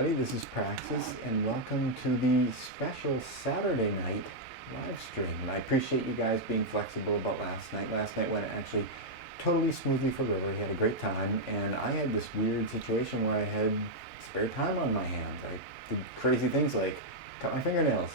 everybody, this is Praxis, and welcome to the special Saturday night live stream. And I appreciate you guys being flexible about last night. Last night went actually totally smoothly for River. He had a great time, and I had this weird situation where I had spare time on my hands. I did crazy things like cut my fingernails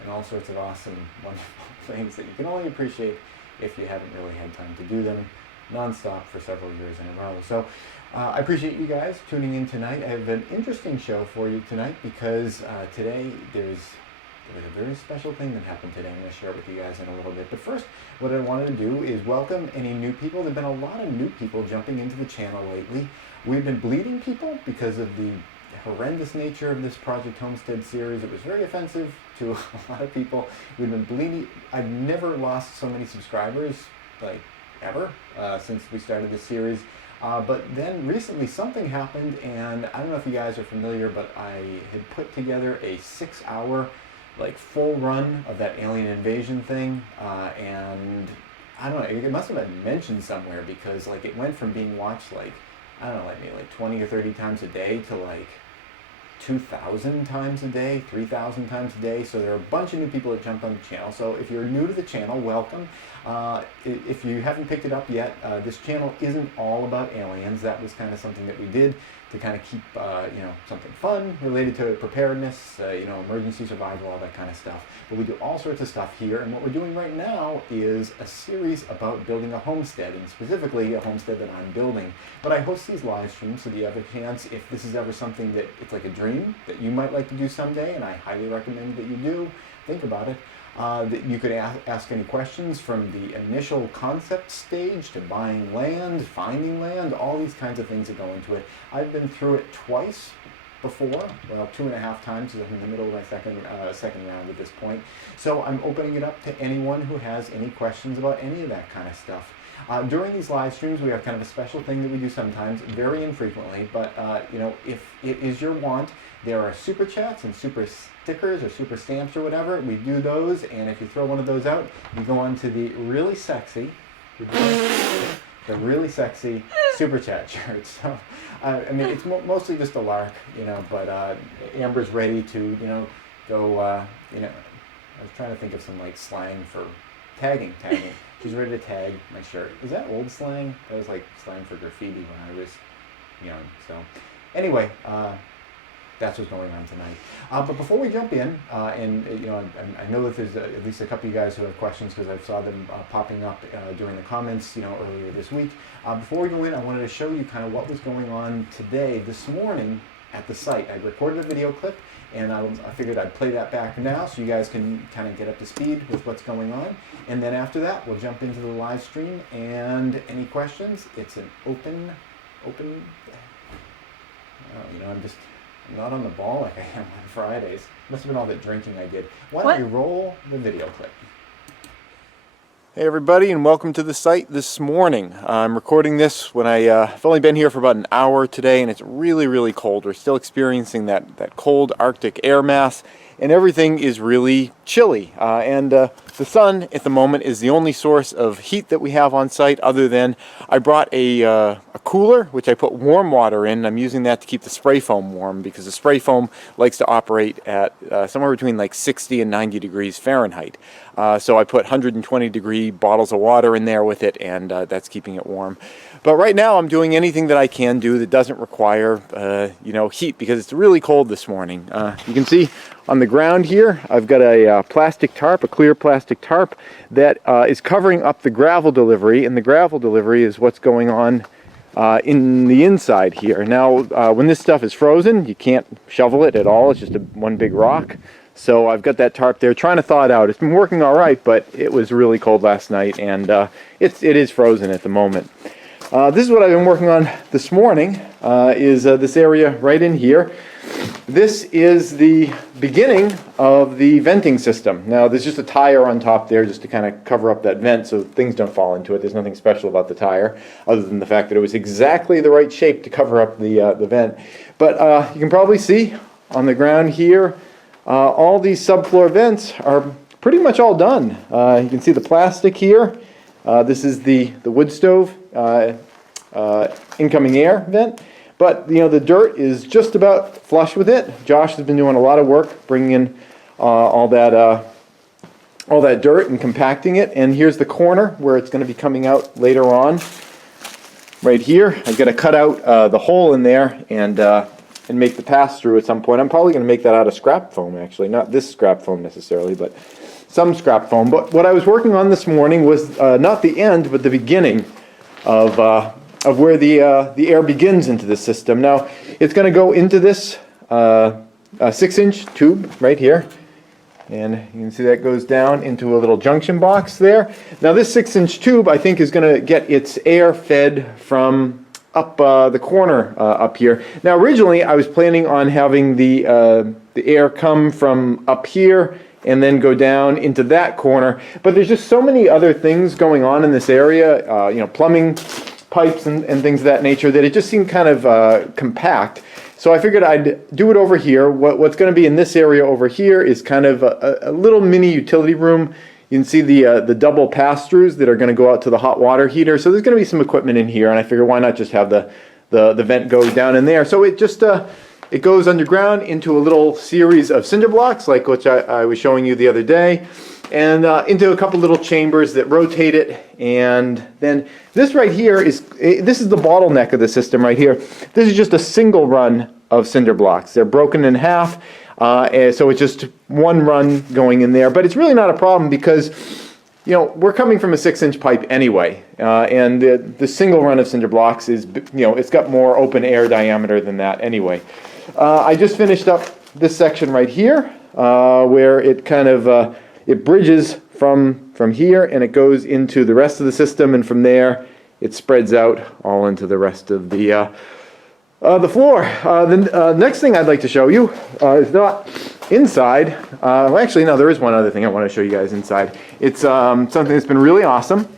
and all sorts of awesome, wonderful things that you can only appreciate if you haven't really had time to do them non-stop for several years in a row. So I appreciate you guys tuning in tonight. I have an interesting show for you tonight because today there was a very special thing that happened today. I'm going to share it with you guys in a little bit. But first, what I wanted to do is welcome any new people. There have been a lot of new people jumping into the channel lately. We've been bleeding people because of the horrendous nature of this Project Homestead series. It was very offensive to a lot of people. We've been bleeding. I've never lost so many subscribers, like ever, since we started this series. But then recently something happened, and I don't know if you guys are familiar, but I had put together a 6-hour like full run of that alien invasion thing, and I don't know, it must have been mentioned somewhere because like it went from being watched like, I don't know, like maybe like 20 or 30 times a day to like 2,000 times a day, 3,000 times a day. So there are a bunch of new people that jumped on the channel. So if you're new to the channel, welcome. If you haven't picked it up yet, this channel isn't all about aliens. That was kind of something that we did to kind of keep, something fun related to preparedness, emergency survival, all that kind of stuff. But we do all sorts of stuff here. And what we're doing right now is a series about building a homestead, and specifically a homestead that I'm building. But I host these live streams so that you have a chance, if this is ever something that it's like a dream that you might like to do someday, and I highly recommend that you do, think about it. That you could ask any questions from the initial concept stage to buying land, finding land, all these kinds of things that go into it. I've been through it twice before, well, 2.5 times, because I'm in the middle of my second round at this point. So I'm opening it up to anyone who has any questions about any of that kind of stuff. During these live streams, we have kind of a special thing that we do sometimes, very infrequently, but if it is your want, there are super chats and super stickers or super stamps or whatever. We do those, and if you throw one of those out, you go on to the really sexy super chat shirt. So, I mean, it's mostly just a lark, but Amber's ready to, go, I was trying to think of some like slang for tagging. She's ready to tag my shirt. Is that old slang? That was like slang for graffiti when I was young. So anyway, that's what's going on tonight. But before we jump in, and I know that there's at least a couple of you guys who have questions because I saw them popping up during the comments, earlier this week. Before we go in, I wanted to show you kind of what was going on today, this morning at the site. I recorded a video clip, and I figured I'd play that back now so you guys can kind of get up to speed with what's going on. And then after that, we'll jump into the live stream, and any questions, it's an open, I'm not on the ball like I am on Fridays. Must have been all the drinking I did. Why don't you roll the video clip? Hey everybody, and welcome to the site this morning. I'm recording this when I've only been here for about an hour today, and it's really, really cold. We're still experiencing that cold Arctic air mass, and everything is really chilly. And the sun at the moment is the only source of heat that we have on site, other than I brought a cooler, which I put warm water in. I'm using that to keep the spray foam warm because the spray foam likes to operate at somewhere between like 60 and 90 degrees Fahrenheit. So I put 120 degree bottles of water in there with it, and that's keeping it warm. But right now I'm doing anything that I can do that doesn't require heat, because it's really cold this morning. You can see on the ground here I've got a plastic tarp, a clear plastic tarp that is covering up the gravel delivery, and the gravel delivery is what's going on in the inside here. Now when this stuff is frozen, you can't shovel it at all. It's just one big rock. So I've got that tarp there trying to thaw it out. It's been working all right, but it was really cold last night, and it is frozen at the moment. This is what I've been working on this morning, is this area right in here. This is the beginning of the venting system. Now there's just a tire on top there just to kind of cover up that vent so things don't fall into it. There's nothing special about the tire other than the fact that it was exactly the right shape to cover up the vent. But you can probably see on the ground here, all these subfloor vents are pretty much all done. You can see the plastic here. This is the wood stove incoming air vent. But the dirt is just about flush with it. Josh has been doing a lot of work bringing in all that dirt and compacting it. And here's the corner where it's going to be coming out later on. Right here, I've got to cut out the hole in there and make the pass through at some point. I'm probably going to make that out of scrap foam, actually, not this scrap foam necessarily, but some scrap foam. But what I was working on this morning was not the end, but the beginning of where the air begins into the system. Now, it's going to go into this 6-inch tube right here. And you can see that goes down into a little junction box there. Now this 6-inch tube, I think, is going to get its air fed from up the corner up here. Now originally I was planning on having the air come from up here and then go down into that corner. But there's just so many other things going on in this area, plumbing pipes and things of that nature, that it just seemed kind of compact. So I figured I'd do it over here. What's going to be in this area over here is kind of a little mini utility room. You can see the double pass-throughs that are going to go out to the hot water heater. So there's going to be some equipment in here, and I figured why not just have the vent go down in there. So it just it goes underground into a little series of cinder blocks, like which I was showing you the other day, and into a couple little chambers that rotate it. And then this right here this is the bottleneck of the system right here. This is just a single run of cinder blocks. They're broken in half, and so it's just one run going in there. But it's really not a problem because we're coming from a 6-inch pipe anyway, and the single run of cinder blocks is it's got more open air diameter than that anyway. I just finished up this section right here where it kind of it bridges from here and it goes into the rest of the system, and from there it spreads out all into the rest of the floor. The next thing I'd like to show you is not inside. Well, actually, no, there is one other thing I want to show you guys inside. It's something that's been really awesome.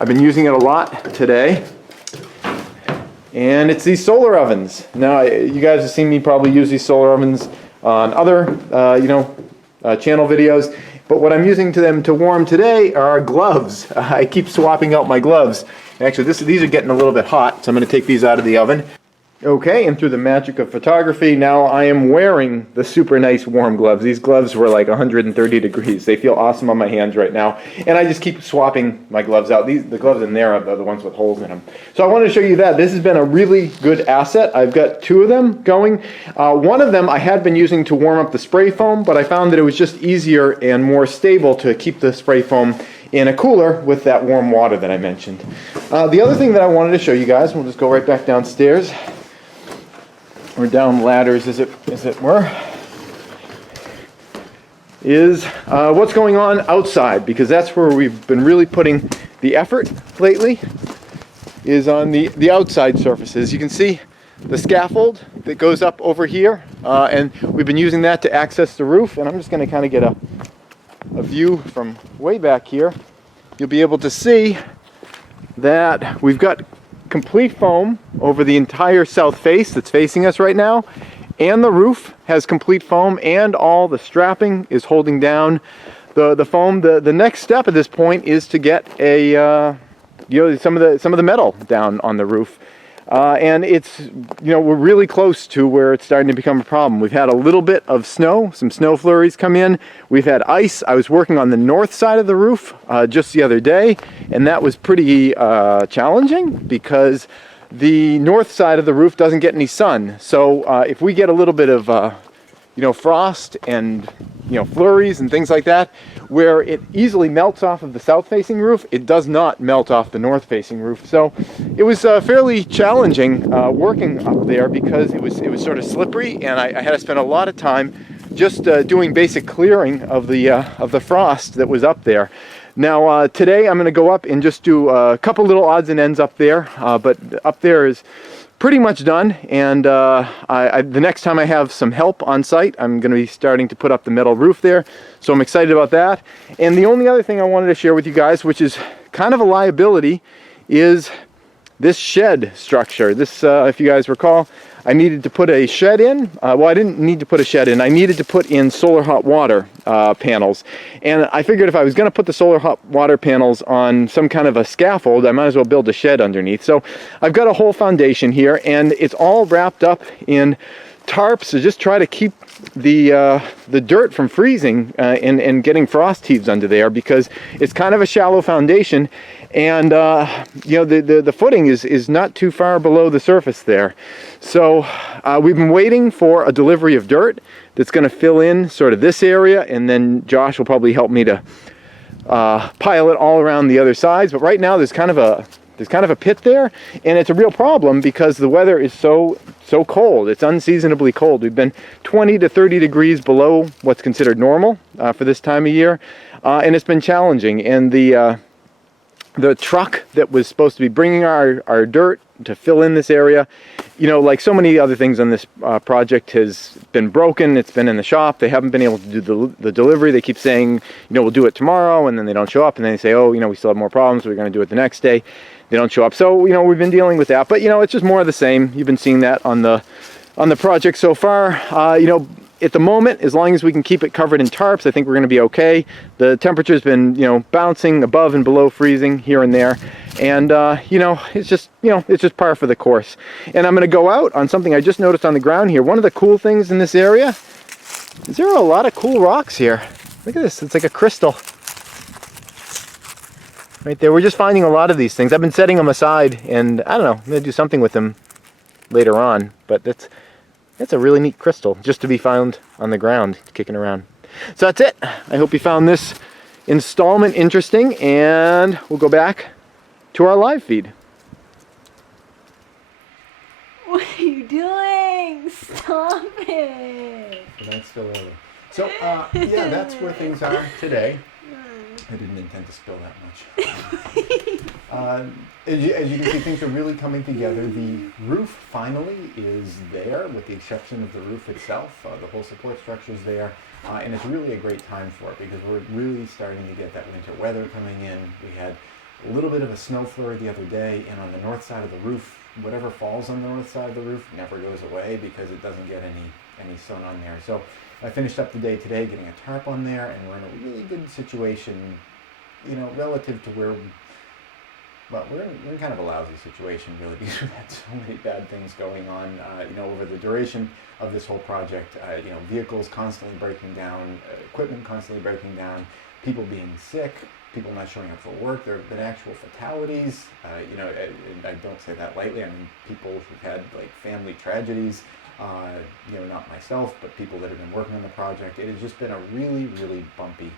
I've been using it a lot today. And it's these solar ovens. Now, you guys have seen me probably use these solar ovens on other, channel videos. But what I'm using them to warm today are gloves. I keep swapping out my gloves. Actually, these are getting a little bit hot, so I'm going to take these out of the oven. Okay, and through the magic of photography, now I am wearing the super nice warm gloves. These gloves were like 130 degrees. They feel awesome on my hands right now. And I just keep swapping my gloves out. The gloves in there are the ones with holes in them. So I wanted to show you that. This has been a really good asset. I've got 2 of them going. One of them I had been using to warm up the spray foam, but I found that it was just easier and more stable to keep the spray foam in a cooler with that warm water that I mentioned. The other thing that I wanted to show you guys, we'll just go right back downstairs, or down ladders as it were, is what's going on outside, because that's where we've been really putting the effort lately, is on the outside surfaces. You can see the scaffold that goes up over here, and we've been using that to access the roof. And I'm just going to kind of get a view from way back here. You'll be able to see that we've got complete foam over the entire south face that's facing us right now, and the roof has complete foam, and all the strapping is holding down the foam. The next step at this point is to get some of the metal down on the roof, and it's we're really close to where it's starting to become a problem. We've had a little bit of snow, some snow flurries come in. We've had ice. I was working on the north side of the roof just the other day, and that was pretty challenging because the north side of the roof doesn't get any sun. So if we get a little bit of frost and flurries and things like that, where it easily melts off of the south-facing roof, it does not melt off the north-facing roof. So it was fairly challenging working up there because it was sort of slippery, and I had to spend a lot of time just doing basic clearing of the frost that was up there. Now today I'm going to go up and just do a couple little odds and ends up there, but up there is pretty much done, and the next time I have some help on site, I'm going to be starting to put up the metal roof there, so I'm excited about that. And the only other thing I wanted to share with you guys, which is kind of a liability, is this shed structure. This, if you guys recall, I needed to put a shed in. Well, I didn't need to put a shed in. I needed to put in solar hot water panels. And I figured if I was going to put the solar hot water panels on some kind of a scaffold, I might as well build a shed underneath. So I've got a whole foundation here, and it's all wrapped up in tarps to just try to keep the dirt from freezing and getting frost heaves under there, because it's kind of a shallow foundation, and you know, the footing is not too far below the surface there. So we've been waiting for a delivery of dirt that's going to fill in sort of this area, and then Josh will probably help me to pile it all around the other sides. But right now there's kind of a pit there, and it's a real problem because the weather is so cold. It's unseasonably cold. We've been 20 to 30 degrees below what's considered normal for this time of year, and it's been challenging. And the truck that was supposed to be bringing our dirt to fill in this area, you know, like so many other things on this project, has been broken. It's been in the shop. They haven't been able to do the delivery. They keep saying, you know, we'll do it tomorrow, and then they don't show up, and then they say, oh, you know, we still have more problems, we're going to do it the next day. They don't show up. So, you know, we've been dealing with that, but you know, it's just more of the same. You've been seeing that on the project so far. You know, at the moment, as long as we can keep it covered in tarps, I think we're going to be okay. The temperature's been, you know, bouncing above and below freezing here and there, and you know, it's just par for the course. And I'm going to go out on something I just noticed on the ground here. One of the cool things in this area is there are a lot of cool rocks here. Look at this. It's like a crystal. Right there. We're just finding a lot of these things. I've been setting them aside, and I don't know, I'm going to do something with them later on, but that's a really neat crystal just to be found on the ground, kicking around. So that's it. I hope you found this installment interesting, and we'll go back to our live feed. What are you doing? Stop it. That's still early. So, yeah, that's where things are today. I didn't intend to spill that much. As you can see, things are really coming together. The roof finally is there, with the exception of the roof itself. The whole support structure is there, and it's really a great time for it because we're really starting to get that winter weather coming in. We had a little bit of a snow flurry the other day, and on the north side of the roof, whatever falls on the north side of the roof never goes away because it doesn't get any sun on there. So I finished up the day today getting a tarp on there, and we're in a really good situation, you know, relative to where, well, we're in kind of a lousy situation really because we've had so many bad things going on, you know, over the duration of this whole project. You know, vehicles constantly breaking down, equipment constantly breaking down, people being sick, people not showing up for work. There have been actual fatalities, you know, and I don't say that lightly. I mean, people who've had like family tragedies. You know, not myself, but people that have been working on the project. It has just been a really, really bumpy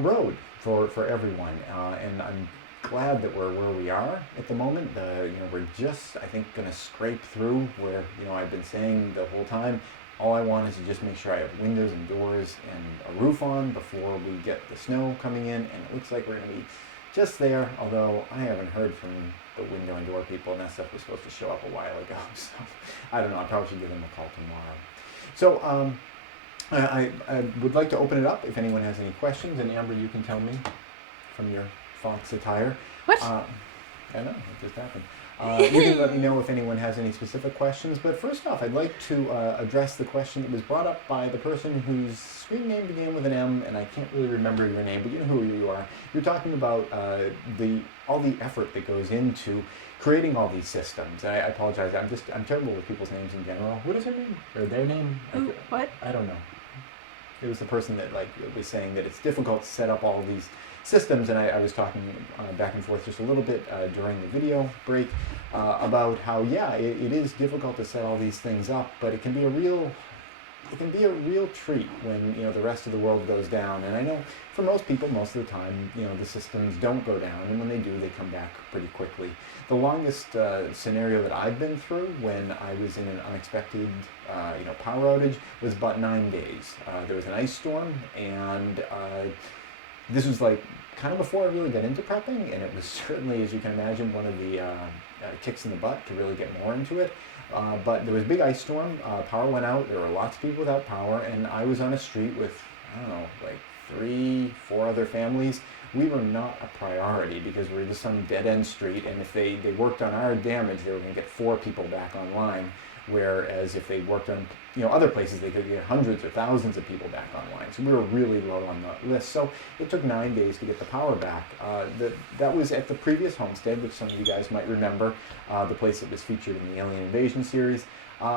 road for everyone, and I'm glad that we're where we are at the moment. You know, we're just, I think, going to scrape through where, you know, I've been saying the whole time, all I want is to just make sure I have windows and doors and a roof on before we get the snow coming in, and it looks like we're going to be just there, although I haven't heard from the window and door people, and that stuff was supposed to show up a while ago, so I don't know, I probably should give them a call tomorrow. So I would like to open it up if anyone has any questions, and Amber, you can tell me from your fox attire. What? I know, it just happened. You can let me know if anyone has any specific questions, but first off, I'd like to address the question that was brought up by the person whose screen name began with an M, and I can't really remember your name, but you know who you are. You're talking about all the effort that goes into creating all these systems. And I apologize, I'm terrible with people's names in general. What is her name? Or their name? Ooh, what? I don't know. It was the person that was saying that it's difficult to set up all these systems, and I was talking back and forth just a little bit during the video break about how, yeah, it is difficult to set all these things up, but it can be a real treat when, you know, the rest of the world goes down. And I know for most people, most of the time, you know, the systems don't go down, and when they do, they come back pretty quickly. The longest scenario that I've been through when I was in an unexpected you know, power outage was about 9 days. There was an ice storm, and this was like kind of before I really got into prepping, and it was certainly, as you can imagine, one of the kicks in the butt to really get more into it. But there was a big ice storm, power went out, there were lots of people without power, and I was on a street with, I don't know, like 3, 4 other families, we were not a priority because we were just some dead-end street, and if they worked on our damage, they were going to get 4 people back online, whereas if they worked on other places, they could get hundreds or thousands of people back online. So we were really low on the list. So it took 9 days to get the power back. That was at the previous Homestead, which some of you guys might remember, the place that was featured in the Alien Invasion series.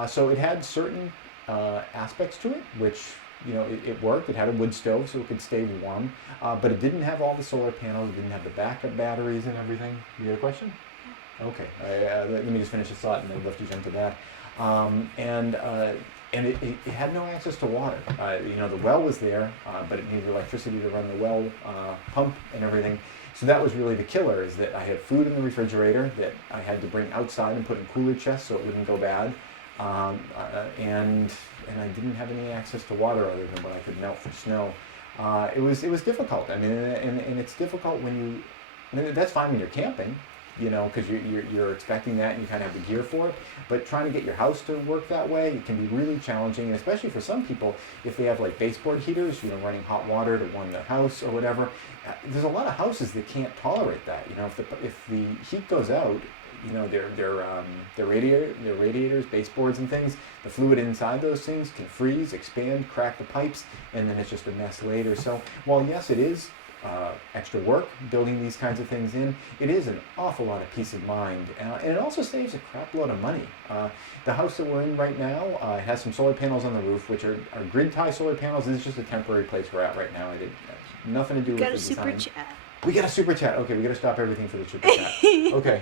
So it had certain aspects to it, which it worked. It had a wood stove, so it could stay warm, but it didn't have all the solar panels. It didn't have the backup batteries and everything. You got a question? Okay. Let me just finish this thought, and then we'll jump to that. And it had no access to water. The well was there, but it needed electricity to run the well pump and everything. So that was really the killer, is that I had food in the refrigerator that I had to bring outside and put in cooler chests so it wouldn't go bad. And I didn't have any access to water other than what I could melt for snow. It was difficult. I mean, and it's difficult when that's fine when you're camping, because you're expecting that and you kind of have the gear for it. But trying to get your house to work that way, it can be really challenging, and especially for some people, if they have like baseboard heaters, running hot water to warm the house or whatever. There's a lot of houses that can't tolerate that. If the heat goes out, their radiators, baseboards and things, the fluid inside those things can freeze, expand, crack the pipes, and then it's just a mess later. So while yes, it is extra work building these kinds of things in, it is an awful lot of peace of mind, and it also saves a crap load of money. The house that we're in right now has some solar panels on the roof, which are grid tie solar panels. This is just a temporary place we're at right now. It had nothing to do with the design. Got a super chat. We got a super chat. Okay, we got to stop everything for the super chat. Okay,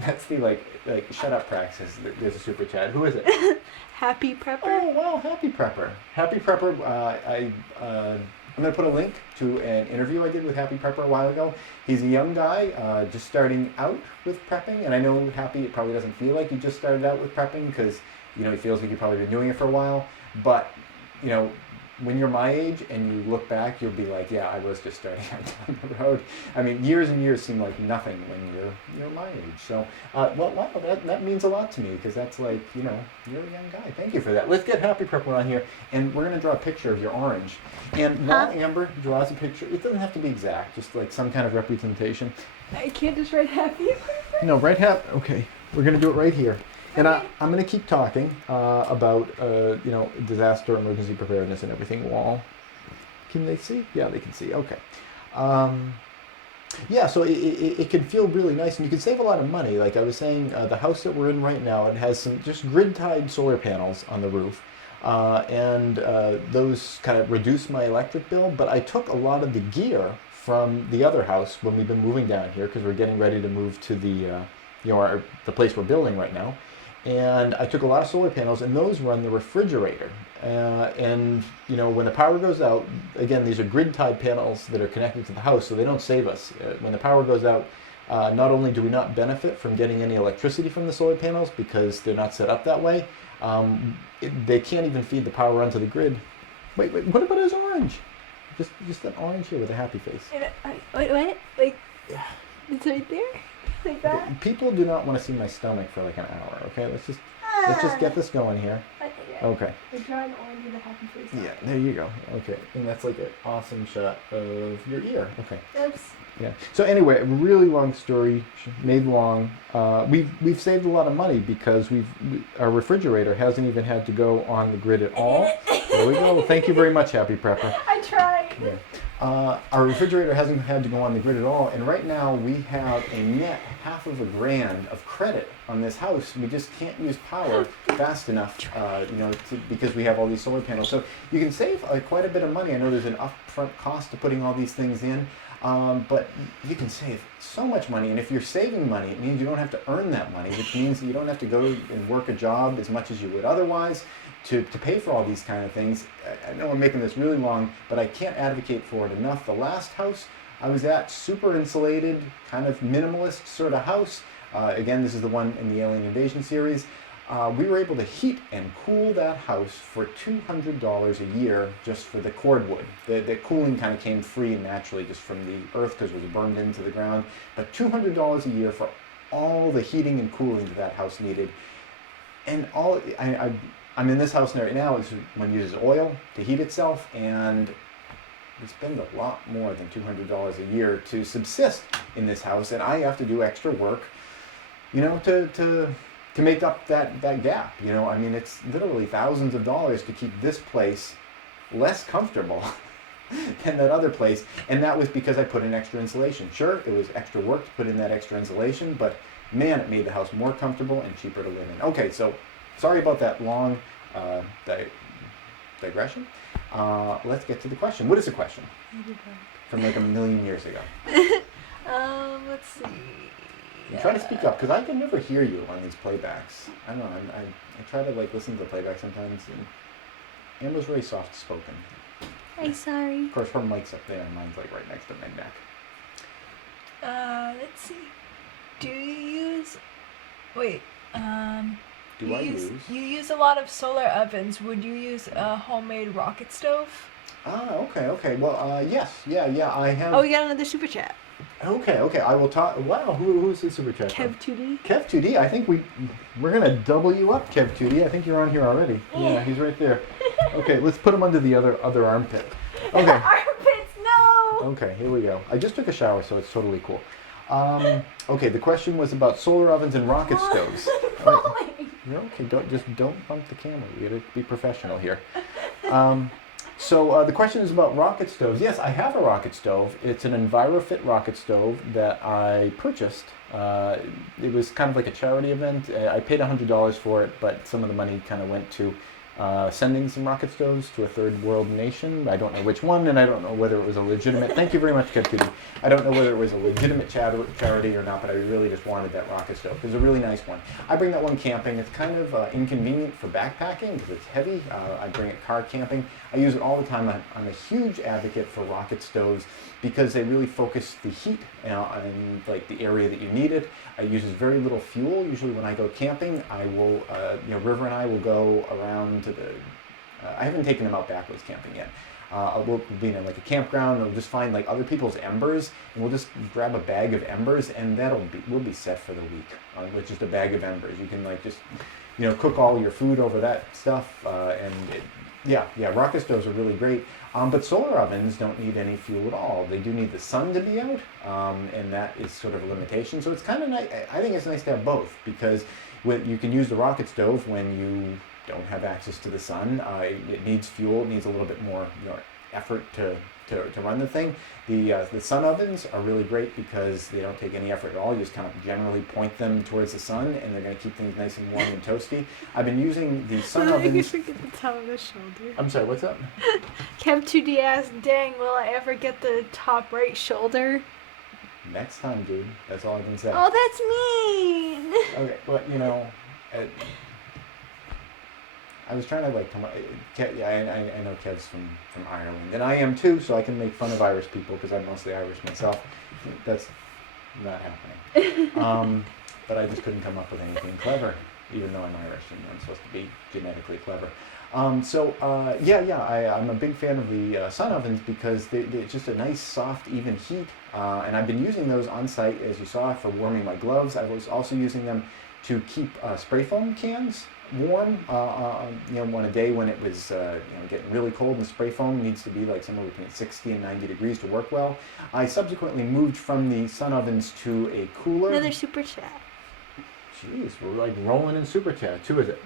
that's the like shut up Praxis. There's a super chat. Who is it? Happy Prepper. Oh wow, Happy Prepper. Happy Prepper. I'm going to put a link to an interview I did with Happy Prepper a while ago. He's a young guy just starting out with prepping, and I know Happy, it probably doesn't feel like he just started out with prepping because he feels like you've probably been doing it for a while. But when you're my age and you look back, you'll be like, yeah, I was just starting out down the road. I mean, years and years seem like nothing when you're my age. So, wow, that means a lot to me because that's like, you're a young guy. Thank you for that. Let's get Happy Prepper on here, and we're going to draw a picture of your orange. And while Amber draws a picture, it doesn't have to be exact, just like some kind of representation. I can't just write Happy Prepper? No, okay, we're going to do it right here. And I'm going to keep talking about, disaster, emergency preparedness, and everything. Wall. Can they see? Yeah, they can see. Okay. So it can feel really nice, and you can save a lot of money. Like I was saying, the house that we're in right now, it has some just grid-tied solar panels on the roof. And those kind of reduce my electric bill, but I took a lot of the gear from the other house when we've been moving down here because we're getting ready to move to the place we're building right now. And I took a lot of solar panels, and those run the refrigerator. And when the power goes out, again, these are grid-tied panels that are connected to the house, so they don't save us. When the power goes out, not only do we not benefit from getting any electricity from the solar panels because they're not set up that way, they can't even feed the power onto the grid. Wait, what about his orange? Just that orange here with a happy face. Wait, what? Like, it's right there? Like that? People do not want to see my stomach for like an hour, okay? Let's just get this going here. Okay. I draw an orange with a happy face. Yeah, there you go. Okay, and that's like an awesome shot of your ear. Okay. Oops. Yeah. So anyway, really long story made long. We've saved a lot of money because our refrigerator hasn't even had to go on the grid at all. There we go. Thank you very much, Happy Prepper. I tried. Yeah. Our refrigerator hasn't had to go on the grid at all, and right now we have a net $500,000 of credit on this house. We just can't use power fast enough, because we have all these solar panels. So you can save quite a bit of money. I know there's an upfront cost to putting all these things in, but you can save so much money. And if you're saving money, it means you don't have to earn that money, which means you don't have to go and work a job as much as you would otherwise to pay for all these kind of things. I know I'm making this really long, but I can't advocate for it enough. The last house I was at, super insulated, kind of minimalist sort of house. Again, this is the one in the Alien Invasion series. We were able to heat and cool that house for $200 a year just for the cordwood. The cooling kind of came free and naturally just from the earth because it was burned into the ground. But $200 a year for all the heating and cooling that that house needed. And I'm in this house right now. One uses oil to heat itself, and we spend a lot more than $200 a year to subsist in this house, and I have to do extra work, to make up that gap. I mean, it's literally thousands of dollars to keep this place less comfortable than that other place, and that was because I put in extra insulation. Sure, it was extra work to put in that extra insulation, but man, it made the house more comfortable and cheaper to live in. Okay, so sorry about that long digression. Let's get to the question. What is the question? From like a million years ago. Let's see. Try to speak up, because I can never hear you on these playbacks. I don't know, I try to listen to the playback sometimes, and Amber's very soft spoken. I'm sorry. Of course, her mic's up there, and mine's right next to my neck. Let's see. Do you use? Wait. You use a lot of solar ovens. Would you use a homemade rocket stove? Okay. Well, yes, yeah, I have. Oh, we got another super chat. Okay. I will talk. Wow, who's the super chat? Kev2D. Kev2D. I think we're gonna double you up, Kev2D. I think you're on here already. Yeah, he's right there. Okay, let's put him under the other armpit. Okay. Armpits, no. Okay, here we go. I just took a shower, so it's totally cool. Okay, the question was about solar ovens and rocket stoves. Okay, don't bump the camera. We gotta be professional here. So the question is about rocket stoves. Yes, I have a rocket stove. It's an EnviroFit rocket stove that I purchased. It was kind of like a charity event. I paid $100 for it, but some of the money kind of went to sending some rocket stoves to a third world nation. I don't know which one, and I don't know whether it was a legitimate. Thank you very much, Kev. I don't know whether it was a legitimate charity or not, but I really just wanted that rocket stove. It was a really nice one. I bring that one camping. It's kind of inconvenient for backpacking because it's heavy. I bring it car camping. I use it all the time. I'm a huge advocate for rocket stoves because they really focus the heat in the area that you need it. It uses very little fuel. Usually when I go camping, I will, River and I will go around to the, I haven't taken them out backwoods camping yet. We'll be in a campground, and we'll just find other people's embers, and we'll just grab a bag of embers, and we'll be set for the week with just a bag of embers. You can cook all your food over that stuff, rocket stoves are really great. But solar ovens don't need any fuel at all. They do need the sun to be out, and that is sort of a limitation. So it's kind of nice. I think it's nice to have both, because you can use the rocket stove when you don't have access to the sun. It needs fuel. It needs a little bit more effort to run the thing. The sun ovens are really great because they don't take any effort at all. You just kind of generally point them towards the sun, and they're going to keep things nice and warm and toasty. I've been using the sun ovens. You forget the top of the shoulder. I'm sorry, what's up? Kev2D asked, dang, will I ever get the top right shoulder? Next time, dude. That's all I can say. Oh, that's mean. Okay, well, I was trying to I know Kev's from Ireland, and I am too, so I can make fun of Irish people because I'm mostly Irish myself. That's not happening. But I just couldn't come up with anything clever, even though I'm Irish and I'm supposed to be genetically clever. I'm a big fan of the sun ovens because they're just a nice, soft, even heat, and I've been using those on site, as you saw, for warming my gloves. I was also using them to keep spray foam cans warm, on a day when it was getting really cold, and spray foam needs to be somewhere between 60 and 90 degrees to work well. I subsequently moved from the sun ovens to a cooler. Another super chat. Jeez, we're rolling in super chat. Who is it?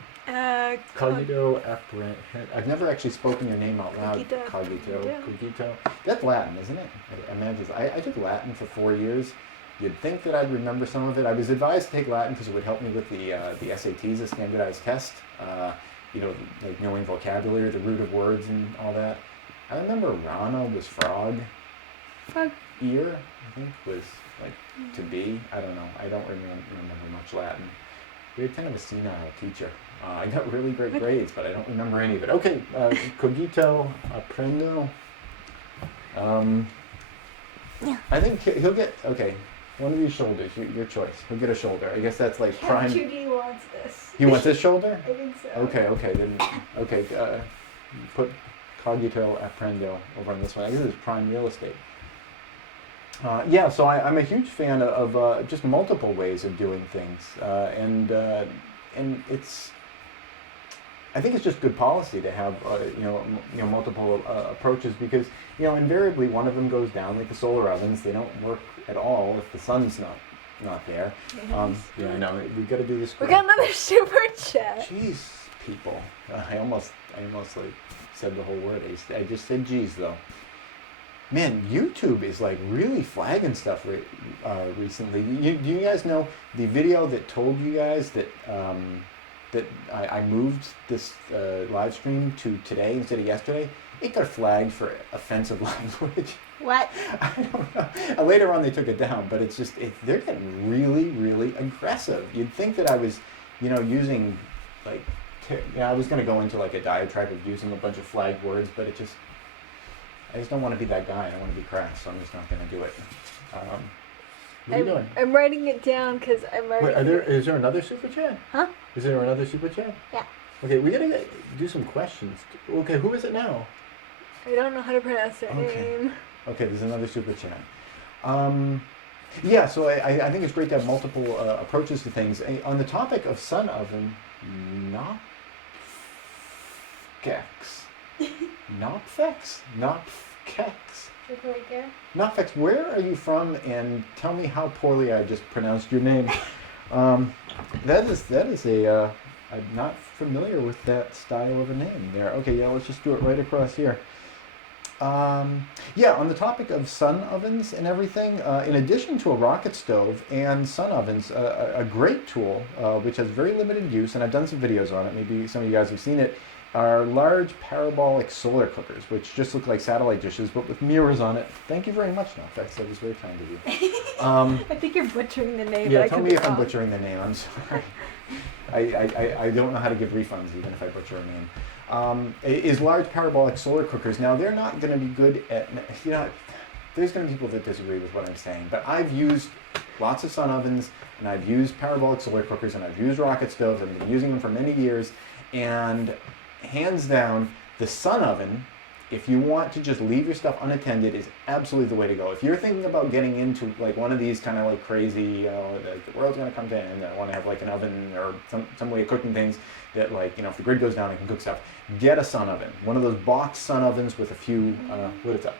Cogito Apparent. I've never actually spoken your name out loud. Cogito. That's Latin, isn't it? I imagine. I took Latin for 4 years. You'd think that I'd remember some of it. I was advised to take Latin because it would help me with the SATs, the standardized test. Knowing vocabulary, the root of words, and all that. I remember Rana was frog. Frog. Ear, I think, was to be. I don't know. I don't remember much Latin. We had kind of a senile teacher. I got really great grades, but I don't remember any of it. Okay, cogito aprendo. I think he'll get, one of these shoulders, your choice. He'll get a shoulder. I guess that's prime. Kev2D wants this. He wants this shoulder? I think so. Okay, put cogito aprendo over on this one. I guess it's prime real estate. So I'm a huge fan of just multiple ways of doing things, and it's. I think it's just good policy to have multiple approaches because invariably one of them goes down, like the solar ovens. They don't work at all if the sun's not there. Yeah, I know. We got to do this. We got another super chat. Jeez, people. I almost like said the whole word. I just said jeez though. Man, YouTube is like really flagging stuff recently. Do you guys know the video that told you guys that that I moved this live stream to today instead of yesterday? It got flagged for offensive language. What? I don't know. Later on they took it down, but it's just they're getting really, really aggressive. You'd think that I was, using like, I was going to go into like a diatribe of using a bunch of flagged words, but I just don't want to be that guy. I want to be crass, so I'm just not going to do it. What are you doing? I'm writing it down because I'm writing. Wait, is there another super chat? Huh? Is there another super chat? Yeah. Okay, we gotta do some questions. Okay, who is it now? I don't know how to pronounce their name. Okay, there's another super chat. Yeah, so I think it's great to have multiple approaches to things. On the topic of sun oven, Nopfex? Right there. Nopfex, where are you from? And tell me how poorly I just pronounced your name. That is a I'm not familiar with that style of a name there. Okay, yeah, let's just do it right across here. Yeah, on the topic of sun ovens and everything, in addition to a rocket stove and sun ovens, a great tool, which has very limited use, and I've done some videos on it, maybe some of you guys have seen it, are large parabolic solar cookers, which just look like satellite dishes, but with mirrors on it. Thank you very much, Nopfex. That was very kind of you. I think you're butchering the name. Yeah, but tell I me could if be I'm wrong. butchering the name. I'm sorry. I don't know how to give refunds even if I butcher a name. Is large parabolic solar cookers. Now, they're not going to be good at, there's going to be people that disagree with what I'm saying, but I've used lots of sun ovens, and I've used parabolic solar cookers, and I've used rocket stoves. I've been using them for many years, and hands down, the sun oven, if you want to just leave your stuff unattended, is absolutely the way to go. If you're thinking about getting into like one of these kind of like crazy, like the world's gonna come to an end, I want to have like an oven or some way of cooking things that like, if the grid goes down, I can cook stuff. Get a sun oven. One of those box sun ovens with a few, what is that?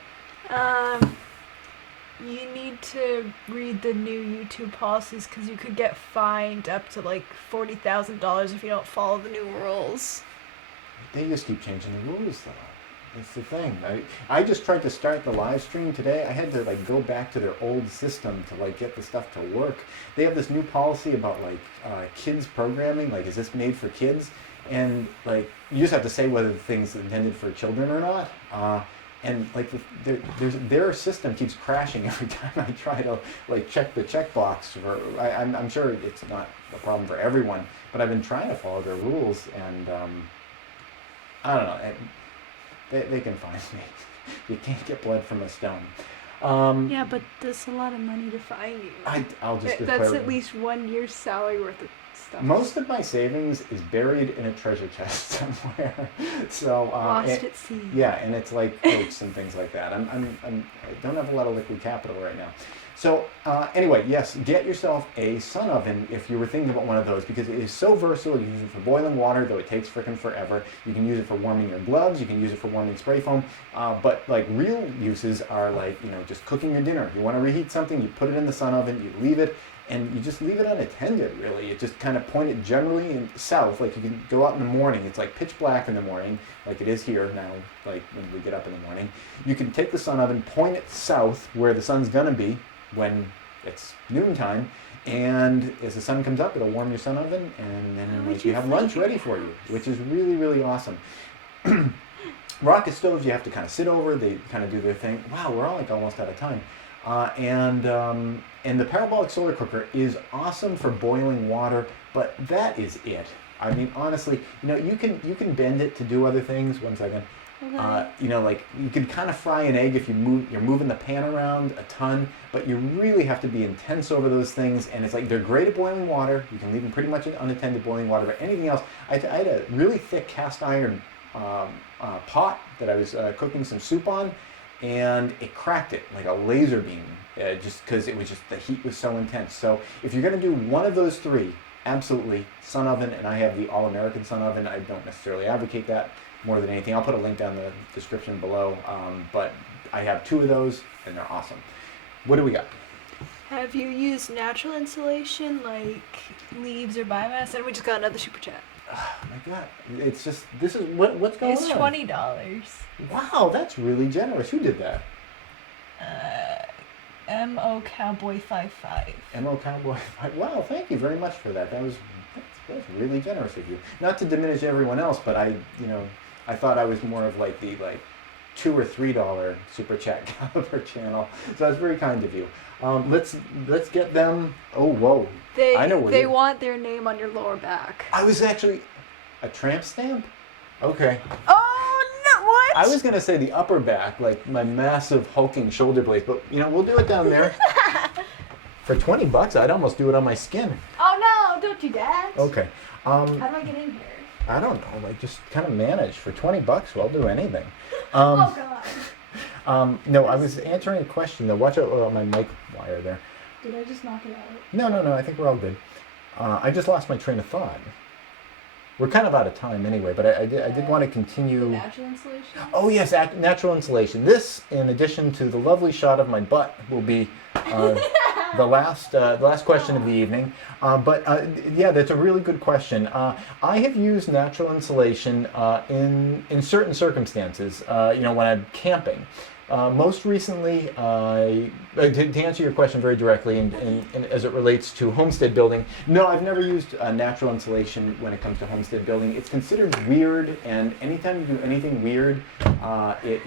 You need to read the new YouTube policies because you could get fined up to like $40,000 if you don't follow the new rules. They just keep changing the rules though. That's the thing. I just tried to start the live stream today. I had to like go back to their old system to like get the stuff to work. They have this new policy about like kids programming. Like, is this made for kids? And like, you just have to say whether the thing's intended for children or not. And like their system keeps crashing every time I try to like check the checkbox. I'm sure it's not a problem for everyone, but I've been trying to follow their rules, and I don't know. They can find me. You can't get blood from a stone. Yeah, but that's a lot of money to find you. I'll just declare That's at least 1 year's salary worth of stuff. Most of my savings is buried in a treasure chest somewhere. So Lost at sea. Yeah, and it's like floats and things like that. I don't have a lot of liquid capital right now. So anyway, yes, get yourself a sun oven if you were thinking about one of those, because it is so versatile. You can use it for boiling water, though it takes frickin' forever. You can use it for warming your gloves. You can use it for warming spray foam. But like real uses are like, just cooking your dinner. You want to reheat something, you put it in the sun oven, you leave it, and you just leave it unattended, really. You just kind of point it generally in south. Like you can go out in the morning. It's like pitch black in the morning, like it is here now, like when we get up in the morning. You can take the sun oven, point it south where the sun's gonna be when it's noontime, and as the sun comes up, it'll warm your sun oven, and then like, you have lunch ready for you, which is really, really awesome. Rocket stoves, you have to kind of sit over. They kind of do their thing. Wow, we're all like almost out of time. And the parabolic solar cooker is awesome for boiling water, but that is it. I mean, honestly, you can bend it to do other things. 1 second. Okay. Like you can kind of fry an egg if you're moving the pan around a ton, but you really have to be intense over those things. And it's like they're great at boiling water. You can leave them pretty much in unattended boiling water. But anything else, I had a really thick cast iron pot that I was cooking some soup on, and it cracked it like a laser beam, just because the heat was so intense. So if you're going to do one of those three, absolutely Sun Oven, and I have the All-American Sun Oven. I don't necessarily advocate that more than anything. I'll put a link down in the description below, but I have 2 of those, and they're awesome. What do we got? Have you used natural insulation like leaves or biomass? And we just got another super chat. Oh my God, it's just, this is, what's going It's on? $20. Wow, that's really generous. Who did that? MO Cowboy 55. MO Cowboy. Wow, thank you very much for that. That's really generous of you. Not to diminish everyone else, but I thought I was more of like the $2 or $3 super chat caliber channel. So that's very kind of you. Let's get them. Oh, whoa. I know what They want their name on your lower back. I was actually a tramp stamp. Okay. Oh no! What? I was gonna say the upper back, like my massive hulking shoulder blades, but we'll do it down there. For $20, I'd almost do it on my skin. Oh no! Don't do that. Okay. How do I get in here? I don't know. Like just kind of manage. For $20, I'll do anything. Oh God. No, I was answering a question though. Watch out on my mic wire there. Did I just knock it out? No. I think we're all good. I just lost my train of thought. We're kind of out of time anyway, but I did want to continue. The natural insulation? Oh yes, natural insulation. This, in addition to the lovely shot of my butt, will be the last question of the evening. Yeah, that's a really good question. I have used natural insulation in certain circumstances. When I'm camping. Most recently, to answer your question very directly, and as it relates to homestead building, no, I've never used natural insulation when it comes to homestead building. It's considered weird, and anytime you do anything weird, it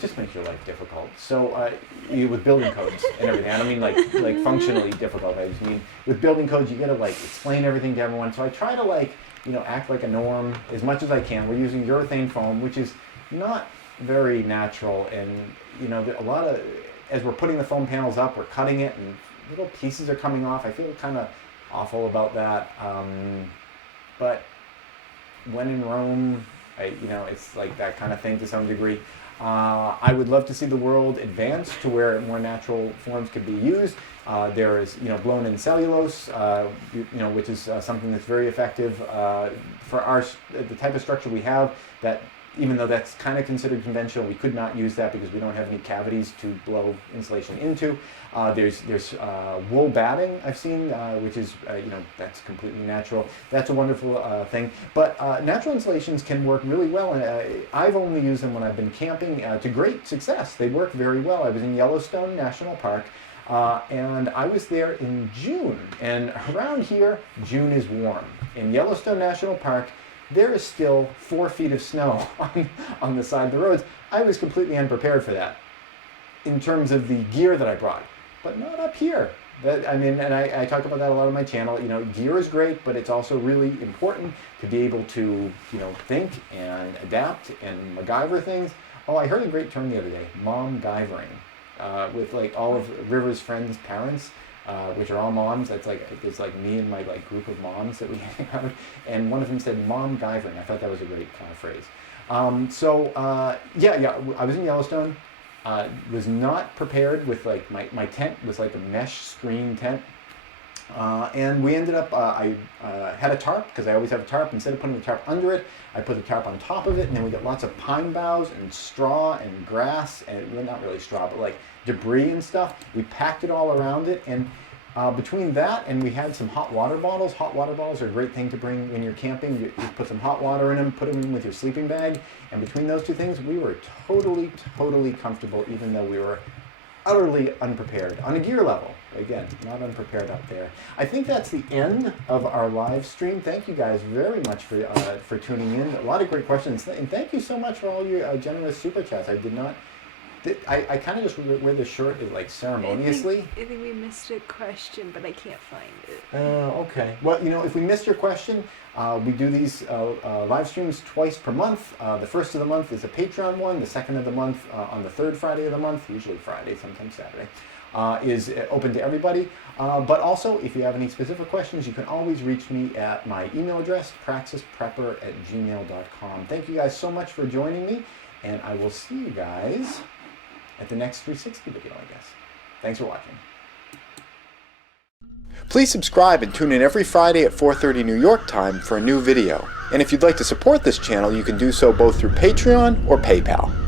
just makes your life difficult. So with building codes and everything, I don't mean like functionally difficult. I just mean with building codes, you gotta explain everything to everyone. So I try to act like a norm as much as I can. We're using urethane foam, which is not very natural, and a lot of, as we're putting the foam panels up, we're cutting it and little pieces are coming off. I feel kind of awful about that, but when in Rome, it's like that kind of thing to some degree. I would love to see the world advance to where more natural forms could be used. There is blown in cellulose, which is something that's very effective for the type of structure we have. That even though that's kind of considered conventional, we could not use that because we don't have any cavities to blow insulation into. There's wool batting I've seen, which is that's completely natural. That's a wonderful thing. But natural insulations can work really well, and I've only used them when I've been camping to great success. They work very well. I was in Yellowstone National Park, and I was there in June, and around here June is warm. In Yellowstone National Park, there is still 4 feet of snow on the side of the roads. I was completely unprepared for that in terms of the gear that I brought, but not up here. I talk about that a lot on my channel. Gear is great, but it's also really important to be able to, think and adapt and MacGyver things. Oh, I heard a great term the other day, mom-gyvering, with all of River's friends' parents. Which are all moms. It's like me and my group of moms that we hang out, and one of them said mom-gyvering. I thought that was a great kind of phrase. I was in Yellowstone. Was not prepared with my tent was like a mesh screen tent, and we ended up. I had a tarp because I always have a tarp. Instead of putting the tarp under it, I put the tarp on top of it, and then we got lots of pine boughs and straw and grass, and well, not really straw, but debris and stuff. We packed it all around it, and between that and we had some hot water bottles. Hot water bottles are a great thing to bring when you're camping. You put some hot water in them, put them in with your sleeping bag, and between those two things, we were totally comfortable, even though we were utterly unprepared on a gear level. Again, not unprepared out there. I think that's the end of our live stream. Thank you guys very much for tuning in. A lot of great questions, and thank you so much for all your generous super chats. I kind of just wear this shirt ceremoniously. I think we missed a question, but I can't find it. Okay. Well, if we missed your question, we do these live streams twice per month. The first of the month is a Patreon one. The second of the month, on the third Friday of the month, usually Friday, sometimes Saturday, is open to everybody. But also, if you have any specific questions, you can always reach me at my email address, praxisprepper@gmail.com. Thank you guys so much for joining me, and I will see you guys at the next 360 video, I guess. Thanks for watching. Please subscribe and tune in every Friday at 4:30 New York time for a new video. And if you'd like to support this channel, you can do so both through Patreon or PayPal.